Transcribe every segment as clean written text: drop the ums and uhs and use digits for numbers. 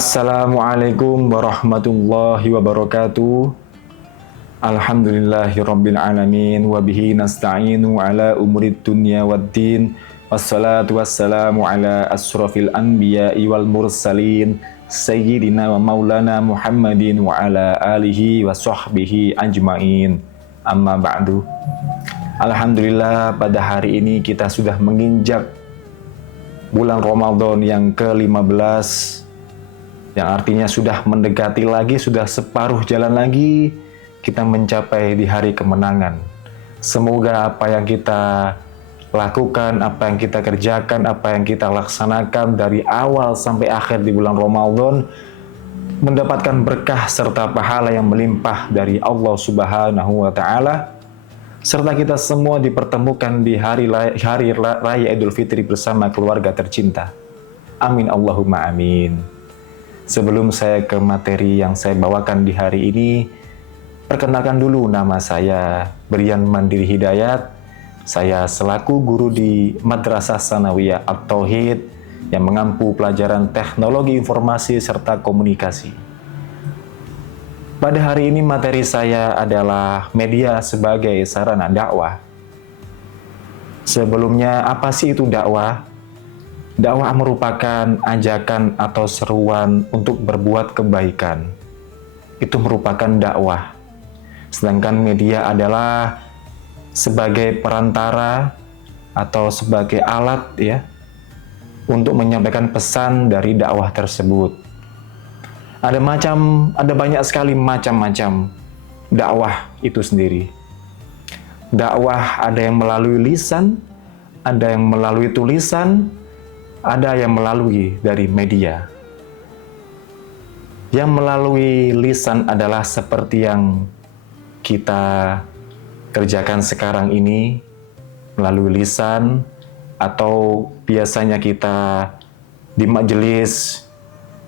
Assalamualaikum warahmatullahi wabarakatuh. Alhamdulillahirabbil alamin wa bihi nasta'inu ala umurid dunya waddin. Wassalatu wassalamu ala asrafil anbiya'i wal mursalin sayyidina wa maulana Muhammadin wa ala alihi wa sahbihi ajmain. Amma ba'du. Alhamdulillah, pada hari ini kita sudah menginjak bulan Ramadan yang ke-15, yang artinya sudah mendekati lagi, sudah separuh jalan lagi kita mencapai di hari kemenangan. Semoga apa yang kita lakukan, apa yang kita kerjakan, apa yang kita laksanakan dari awal sampai akhir di bulan Ramadan mendapatkan berkah serta pahala yang melimpah dari Allah Subhanahu wa Ta'ala, serta kita semua dipertemukan di hari raya Idul Fitri bersama keluarga tercinta. Amin Allahumma amin. Sebelum saya ke materi yang saya bawakan di hari ini, perkenalkan dulu, nama saya Brian Mandiri Hidayat. Saya selaku guru di Madrasah Tsanawiyah At-Tauhid yang mengampu pelajaran teknologi informasi serta komunikasi. Pada hari ini materi saya adalah media sebagai sarana dakwah. Sebelumnya, apa sih itu dakwah? Dakwah merupakan ajakan atau seruan untuk berbuat kebaikan. Itu merupakan dakwah. Sedangkan media adalah sebagai perantara atau sebagai alat ya untuk menyampaikan pesan dari dakwah tersebut. Ada banyak sekali macam-macam dakwah itu sendiri. Dakwah ada yang melalui lisan, ada yang melalui tulisan, ada yang melalui dari media. Yang melalui lisan adalah seperti yang kita kerjakan sekarang ini, melalui lisan, atau biasanya kita di majelis,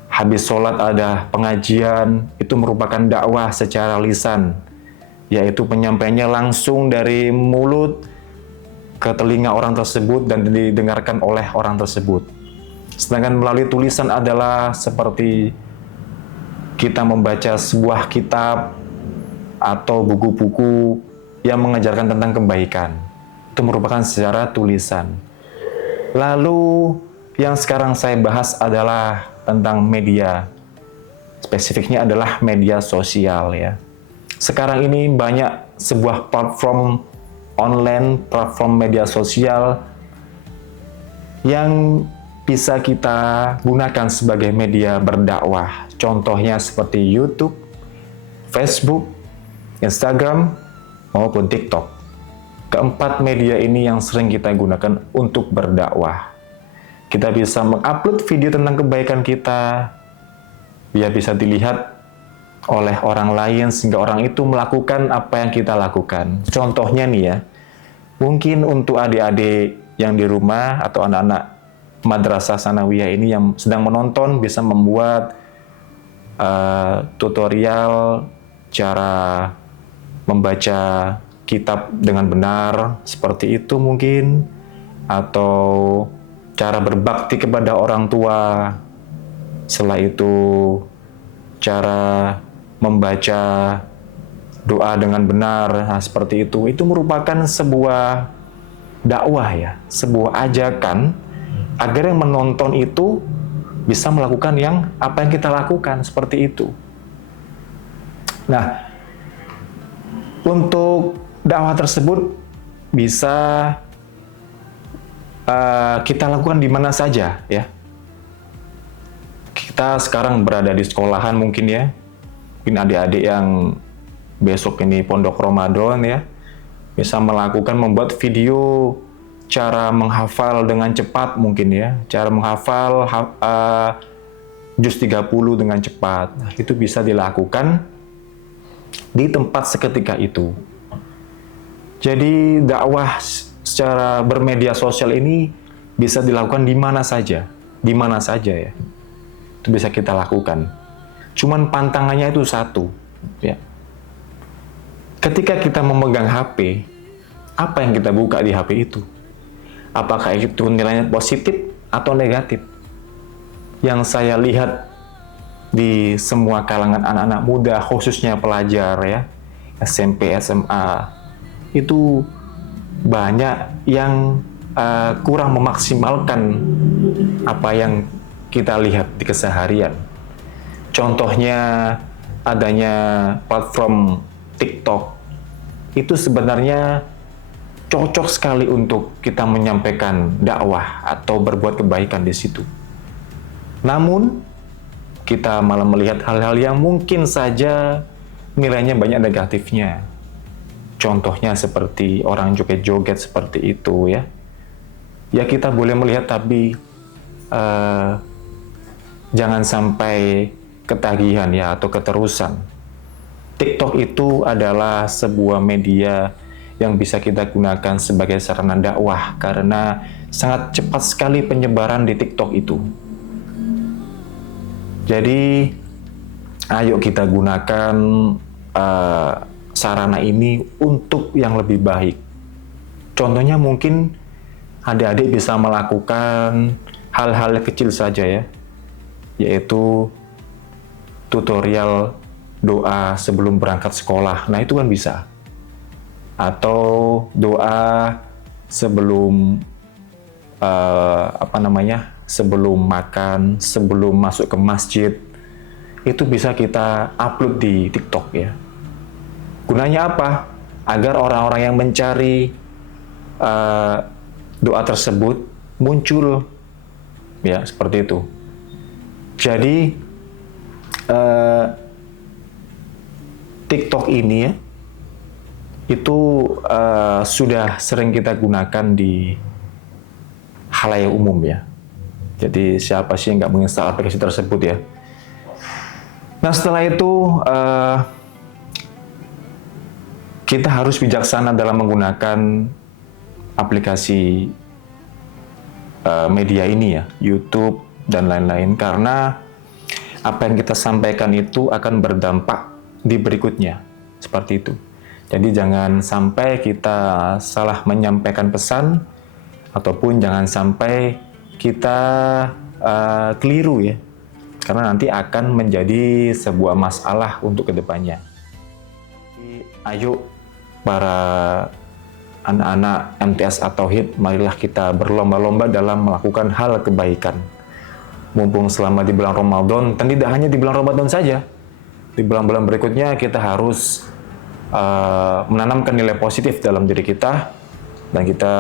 habis sholat ada pengajian, itu merupakan dakwah secara lisan, yaitu penyampaiannya langsung dari mulut ke telinga orang tersebut dan didengarkan oleh orang tersebut. Sedangkan melalui tulisan adalah seperti kita membaca sebuah kitab atau buku-buku yang mengajarkan tentang kebaikan. Itu merupakan secara tulisan. Lalu yang sekarang saya bahas adalah tentang media. Spesifiknya adalah media sosial ya. Sekarang ini banyak sebuah platform online, platform media sosial yang bisa kita gunakan sebagai media berdakwah. Contohnya seperti YouTube, Facebook, Instagram, maupun TikTok. Keempat media ini yang sering kita gunakan untuk berdakwah. Kita bisa mengupload video tentang kebaikan kita, biar bisa dilihat oleh orang lain sehingga orang itu melakukan apa yang kita lakukan. Contohnya nih ya, mungkin untuk adik-adik yang di rumah atau anak-anak Madrasah Tsanawiyah ini yang sedang menonton bisa membuat tutorial cara membaca kitab dengan benar, seperti itu mungkin, atau cara berbakti kepada orang tua. Setelah itu cara membaca doa dengan benar, nah, seperti itu merupakan sebuah dakwah ya, sebuah ajakan agar yang menonton itu bisa melakukan apa yang kita lakukan, seperti itu. Nah, untuk dakwah tersebut bisa kita lakukan di mana saja ya. Kita sekarang berada di sekolahan mungkin ya. Mungkin adik-adik yang besok ini pondok Ramadan ya, bisa membuat video cara menghafal dengan cepat mungkin ya, cara menghafal juz 30 dengan cepat. Nah, itu bisa dilakukan di tempat seketika itu. Jadi dakwah secara bermedia sosial ini bisa dilakukan di mana saja ya. Itu bisa kita lakukan. Cuman pantangannya itu satu, ya. Ketika kita memegang HP, apa yang kita buka di HP itu? Apakah itu nilainya positif atau negatif? Yang saya lihat di semua kalangan anak-anak muda, khususnya pelajar ya, SMP, SMA, itu banyak yang kurang memaksimalkan apa yang kita lihat di keseharian. Contohnya adanya platform TikTok, itu sebenarnya cocok sekali untuk kita menyampaikan dakwah atau berbuat kebaikan di situ. Namun, kita malah melihat hal-hal yang mungkin saja nilainya banyak negatifnya. Contohnya seperti orang joget-joget seperti itu ya. Ya kita boleh melihat, tapi jangan sampai ketagihan ya atau keterusan. TikTok itu adalah sebuah media yang bisa kita gunakan sebagai sarana dakwah karena sangat cepat sekali penyebaran di TikTok itu. Jadi, ayo kita gunakan sarana ini untuk yang lebih baik. Contohnya mungkin adik-adik bisa melakukan hal-hal kecil saja ya, yaitu tutorial doa sebelum berangkat sekolah. Nah, itu kan bisa. Atau doa sebelum sebelum makan, sebelum masuk ke masjid. Itu bisa kita upload di TikTok ya. Gunanya apa? Agar orang-orang yang mencari doa tersebut muncul ya, seperti itu. Jadi TikTok ini ya, itu sudah sering kita gunakan di khalayak umum ya. Jadi siapa sih yang nggak menginstal aplikasi tersebut ya. Nah setelah itu kita harus bijaksana dalam menggunakan aplikasi media ini ya, YouTube dan lain-lain, karena apa yang kita sampaikan itu akan berdampak di berikutnya, seperti itu. Jadi jangan sampai kita salah menyampaikan pesan, ataupun jangan sampai kita keliru ya, karena nanti akan menjadi sebuah masalah untuk kedepannya. Jadi, ayo para anak-anak MTS At-Tauhid, marilah kita berlomba-lomba dalam melakukan hal kebaikan. Mumpung selama di bulan Ramadan, dan tidak hanya di bulan Ramadan saja, di bulan-bulan berikutnya kita harus menanamkan nilai positif dalam diri kita, dan kita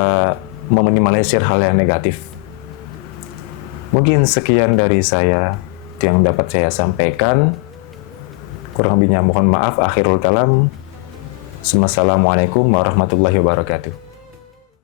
meminimalisir hal yang negatif. Mungkin sekian dari saya yang dapat saya sampaikan. Kurang lebihnya mohon maaf. Akhirul kalam. Assalamualaikum warahmatullahi wabarakatuh.